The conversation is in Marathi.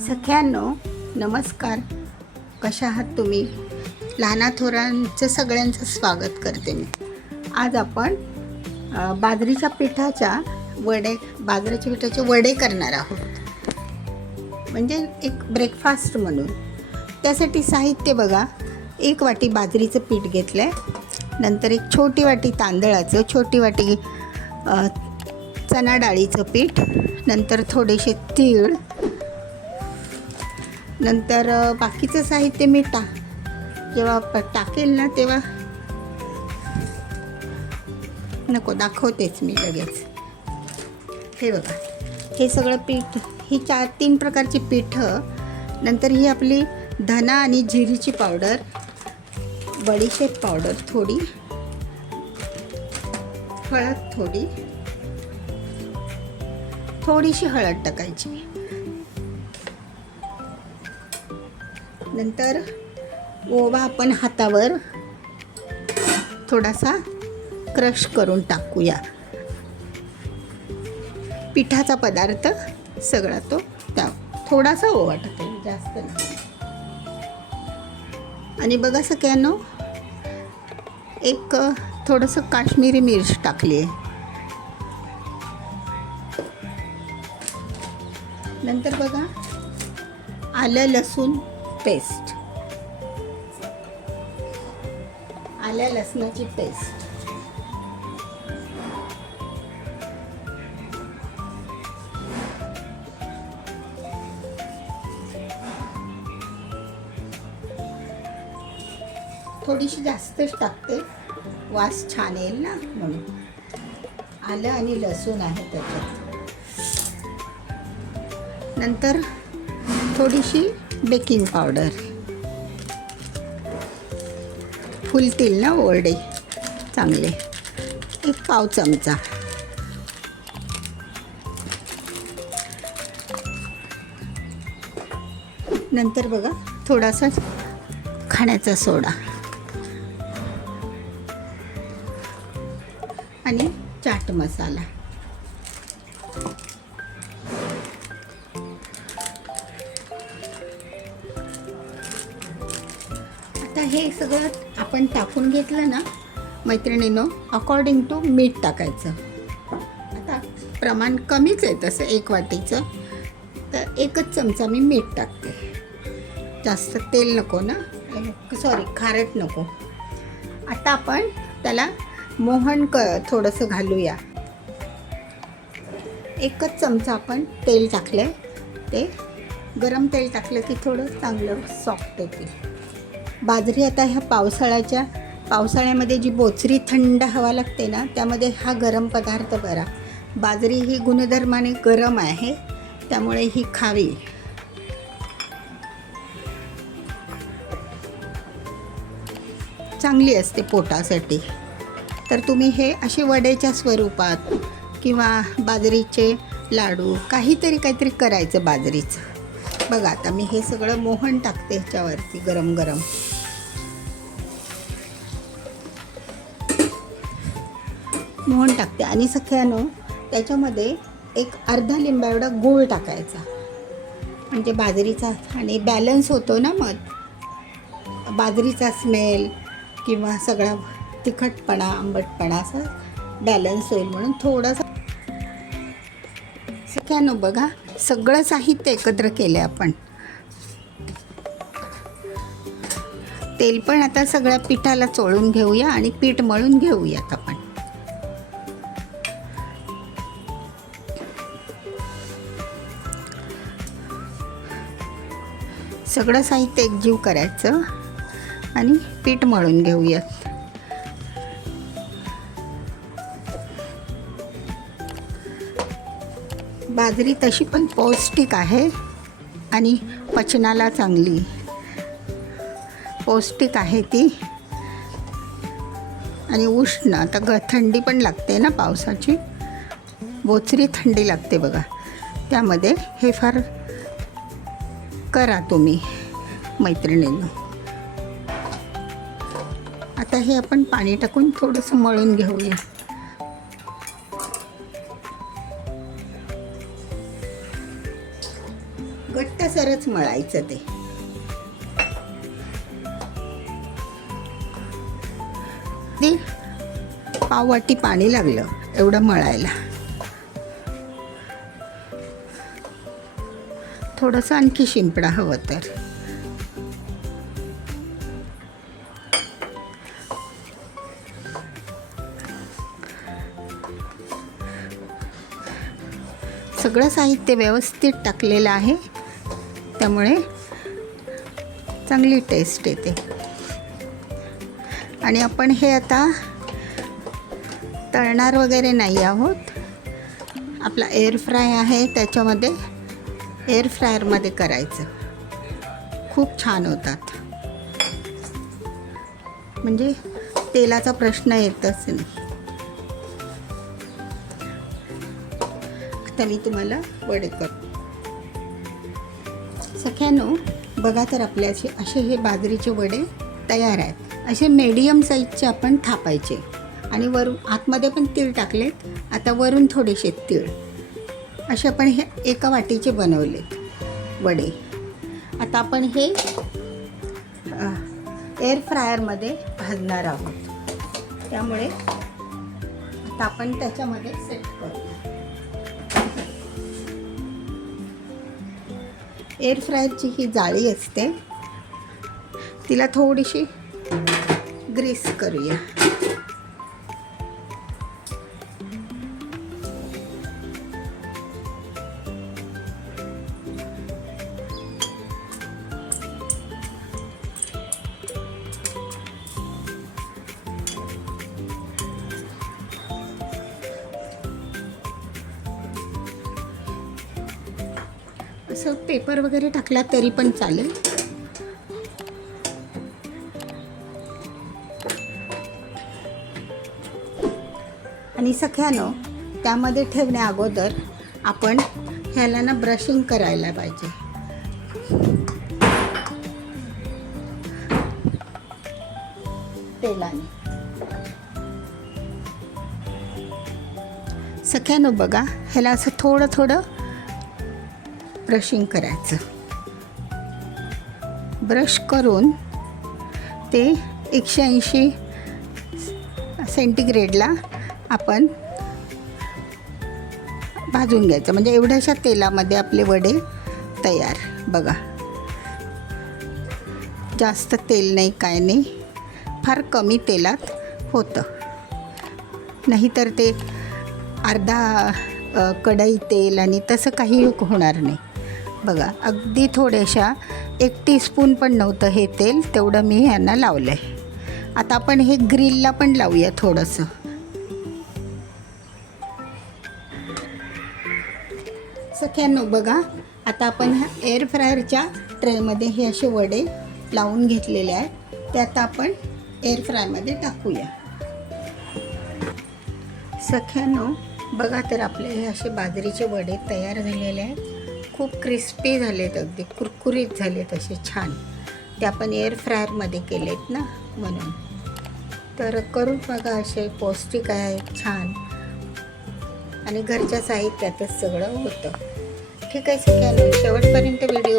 सख्यांनो नमस्कार, कशा आहात तुम्ही? लहाना थोरांचं सगळ्यांचं स्वागत करते मी. आज आपण बाजरीच्या पिठाचे वडे करणार आहोत, म्हणजे एक ब्रेकफास्ट म्हणून. त्यासाठी साहित्य बघा, 1 वाटी बाजरीचं पीठ घेतलं आहे, नंतर एक छोटी वाटी तांदळाचं, छोटी वाटी चणा डाळीचं पीठ, नंतर थोडेसे तीळ, नंतर बाकीचं साहित्य मी जेव्हा टाकेल ना तेव्हा नको दाखवतेच मी लगेच. हे बघा, हे सगळं पीठ, ही 3 प्रकारची पीठं, नंतर ही आपली धना आणि जिरीची पावडर, बडीशेप पावडर थोडी, हळद थोडीशी हळद टाकायची, नंतर ओवा आपण हातावर थोडासा क्रश करून टाकूया. पिठाचा पदार्थ सगळा तो त्या थोडासा ओवा टाकेल, जास्त नाही. आणि बघा सगळ्यांनो, एक थोडंसं काश्मीरी मिर्च टाकली आहे. नंतर बघा, आलं लसूण पेस्ट, आल्या लसणाची पेस्ट, थोडीशी जास्तच टाकते, वास छान येईल ना म्हणून. आलं आणि लसूण आहे त्याच्यात. नंतर थोडीशी बेकिंग पावडर, फुलतील ना ओरडे चांगले, 1 पाव चमचा. नंतर बघा, थोडासा खाण्याचा सोडा आणि चाट मसाला. आता हे सगळं आपण टाकून घेतलं ना मैत्रिणींनो, अकॉर्डिंग टू मीठ टाकायचं. आता प्रमाण कमीच आहे तसं 1 वाटीचं, तर 1च चमचा मी मीठ टाकते. जास्त तेल नको ना, खारट नको. आता आपण त्याला मोहन थोडंसं घालूया. 1च चमचा आपण तेल टाकलं आहे, ते गरम तेल टाकलं की थोडं चांगलं सॉफ्ट होतील. बाजरी आता ह्या पावसाळ्यामध्ये जी बोचरी थंड हवा लागते ना, त्यामध्ये हा गरम पदार्थ बरा. बाजरी ही गुणधर्माने गरम आहे, त्यामुळे ही खावी. चांगली असते पोटासाठी. तर तुम्ही हे असे वड्याच्या स्वरूपात किंवा बाजरीचे लाडू काहीतरी करायचं बाजरीचं. बघा, आता मी हे सगळं मोहन टाकते ह्याच्यावरती गरम गरम. मोहन टाकते आणि सख्यानो त्याच्यामध्ये एक अर्धा लिंबा एवढा गूळ टाकायचा, म्हणजे बाजरीचा आणि बॅलन्स होतो ना, मग बाजरीचा स्मेल किंवा सगळा तिखटपणा आंबटपणा असं बॅलन्स होईल म्हणून थोडासा. सख्यानो बघा, सगळं साहित्य एकत्र केलं आपण. तेल पण आता सगळ्या पिठाला चोळून घेऊया आणि पीठ मळून घेऊयात आपण. सगळं साहित्य एकजीव करायचं आणि पीठ मळून घेऊयात. बाजरी तशी पण पौष्टिक आहे आणि पचनाला चांगली पौष्टिक आहे ती. आणि उष्ण, आता थंडी पण लागते ना, पावसाची बोचरी थंडी लागते बघा, त्यामध्ये हे फार करा तुम्ही मैत्रिणींनो. आता हे आपण पाणी टाकून थोडंसं मळून घेऊया. घट्ट सरच मळायचं ते. पाव वाटी पाणी लागलं एवढं मळायला. थोडंसं आणखी शिंपडा हवं तर. सगळं साहित्य व्यवस्थित टाकलेलं आहे, त्यामुळे चांगली टेस्ट येते. आणि आपण हे आता तळणार वगैरे नाही आहोत. आपला एअर फ्राय आहे, त्याच्यामध्ये एअर फ्रायरमध्ये करायचं. खूप छान होतात, म्हणजे तेलाचा प्रश्न येतच नाही. आता मी तुम्हाला वडे करतो. सख्यानो बघा तर आपले असे हे बाजरीचे वडे तयार आहेत. असे मीडियम साईजचे आपण थापायचे आणि वरून आतमध्ये पण तीळ टाकलेत. आता वरून थोडेसे तीळ असे आपण हे एका वाटीचे बनवलेत वडे. आता आपण हे एअर फ्रायरमध्ये भाजणार आहोत, त्यामुळे आता आपण त्याच्यामध्ये सेट करू. एअर फ्रायरची ही जाळी असते, तिला थोडीशी ग्रीस करूया. असं पेपर वगैरे टाकला तरी पण चालेल. आणि सख्यानो त्यामध्ये ठेवण्या अगोदर आपण ह्याला ना ब्रशिंग करायला पाहिजे. तेलाने. सख्यानो बघा, ह्याला असं थोडं थोडं ब्रशिंग करायचं. ब्रश करून ते 180 सेंटीग्रेडला आपण भाजून घ्यायचं. म्हणजे एवढ्याशा तेलामध्ये आपले वडे तयार. बघा, जास्त तेल नाही, काय नाही, फार कमी तेलात होतं. नाहीतर ते अर्धा कढई तेल आणि तसं काही होणार नाही. बघा, अगदी थोड्याशा 1 टीस्पून पण नव्हतं हे तेल, तेवढं मी ह्यांना लावलं आहे. आता आपण हे ग्रिलला पण लावूया थोडंसं. सख्यानो बघा, आता आपण ह्या एअर फ्रायरच्या ट्रेमध्ये हे असे वडे लावून घेतलेले आहेत. ते आता आपण एअर फ्रायमध्ये टाकूया. सख्यानो बघा तर आपले हे असे बाजरीचे वडे तयार झालेले आहेत. खूप क्रिस्पी झालेत, अगदी कुरकुरीत झालेत, असे छान. ते आपण एअर फ्रायरमध्ये केलेत ना, म्हणून. तर करून बघा, असे पौष्टिक आहेत, छान, आणि घरच्या साहित्यातच सगळं होतं. ठीक आहे सख्यानो, शेवटपर्यंत व्हिडिओ